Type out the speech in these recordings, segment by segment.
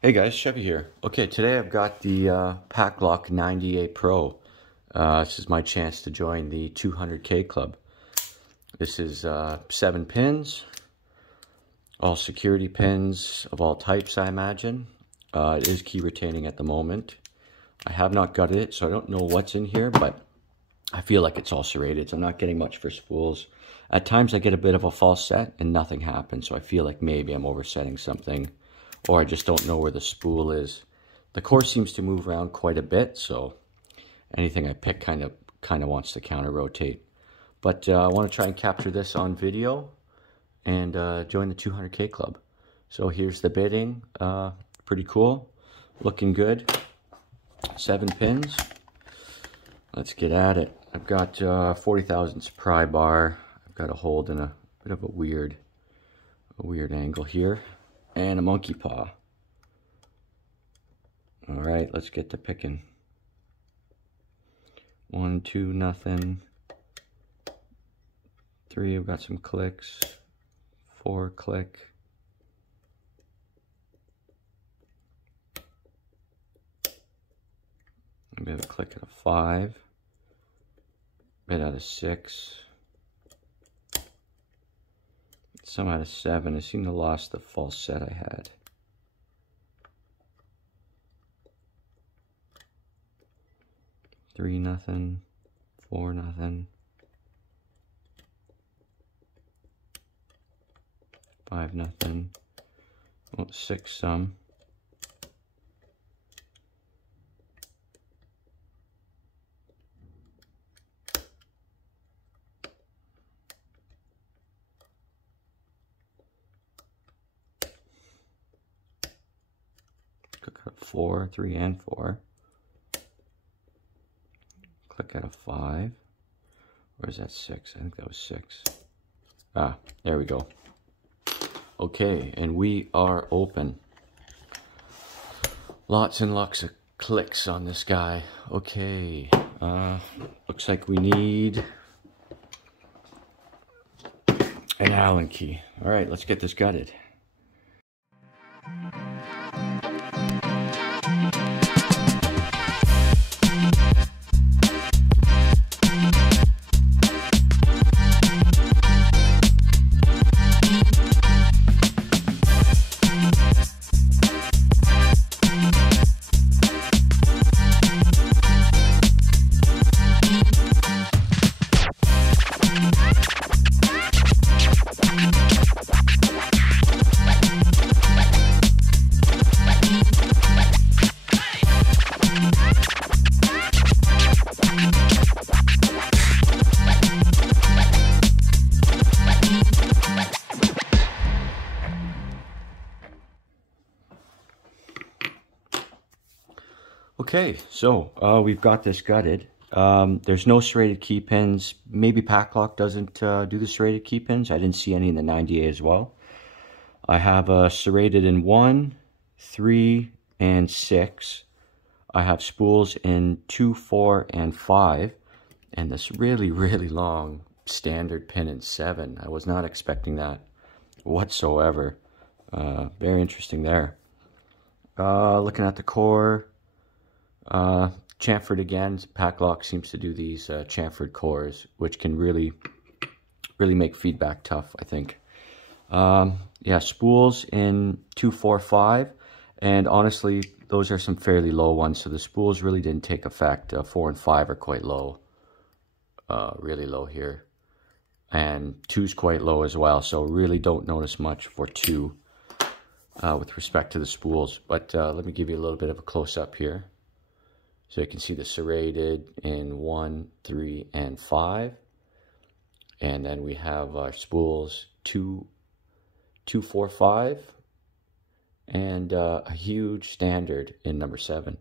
Hey guys, Chevy here. Okay, today I've got the PACLOCK 98 Pro. This is my chance to join the 200K club. This is 7 pins, all security pins of all types, I imagine. It is key retaining at the moment. I have not gutted it, so I don't know what's in here, but I feel like it's all serrated, so I'm not getting much for spools. At times I get a bit of a false set and nothing happens, so I feel like maybe I'm oversetting something, or I just don't know where the spool is. The core seems to move around quite a bit, so anything I pick kind of wants to counter rotate. But I want to try and capture this on video and join the 200K club. So here's the bidding. Pretty cool, looking good. 7 pins. Let's get at it. I've got 40 thousandths pry bar. I've got a hold in a bit of a weird angle here, and a monkey paw. All right, let's get to picking. 1, 2, nothing. 3, I've got some clicks. 4, click. Maybe have a click at a 5. Bit out of 6. Some out of 7. I seem to have lost the false set I had. Three, nothing. 4, nothing. 5, nothing. Oh, 6, some. Click at 4, 3 and 4. Click at a 5. Or is that 6? I think that was 6. Ah, there we go. Okay, and we are open. Lots and lots of clicks on this guy. Okay, looks like we need an Allen key. All right, let's get this gutted. Okay, so we've got this gutted. There's no serrated key pins. Maybe PACLOCK doesn't do the serrated key pins. I didn't see any in the 98 as well. I have serrated in 1, 3, and 6. I have spools in 2, 4, and 5. And this really, really long standard pin in 7. I was not expecting that whatsoever. Very interesting there. Looking at the core. Chamfered again. PACLOCK seems to do these chamfered cores, which can really make feedback tough, I think. Yeah, spools in 2, 4, 5, and honestly, those are some fairly low ones, so the spools really didn't take effect. 4 and 5 are quite low, really low here, and 2's quite low as well, so really don't notice much for 2 with respect to the spools. But let me give you a little bit of a close-up here. So you can see the serrated in 1, 3, and 5. And then we have our spools 2, 4, 5. And a huge standard in number 7.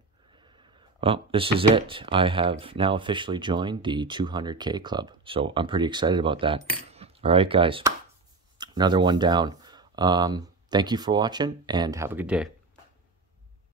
Well, this is it. I have now officially joined the 200K club. So I'm pretty excited about that. All right, guys. Another one down. Thank you for watching and have a good day.